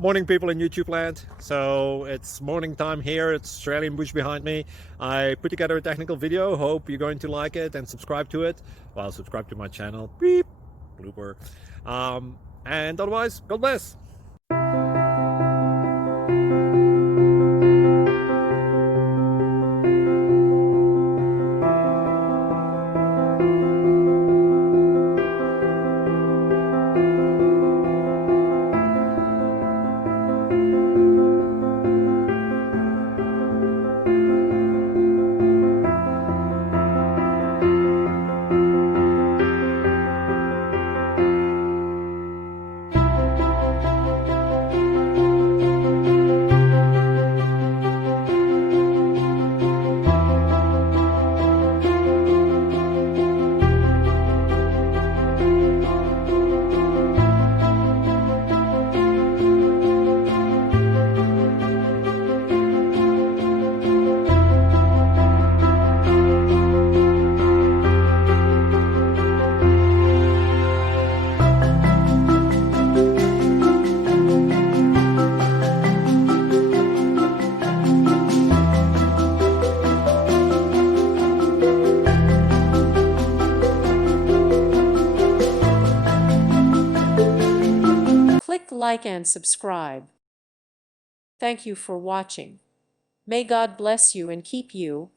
Morning, people in YouTube land. So it's morning time here. It's Australian bush behind me. I put together a technical video. Hope you're going to like it and subscribe to it. Well, subscribe to my channel. Beep. Blooper. And otherwise, God bless. Click like and subscribe. Thank you for watching. May God bless you and keep you.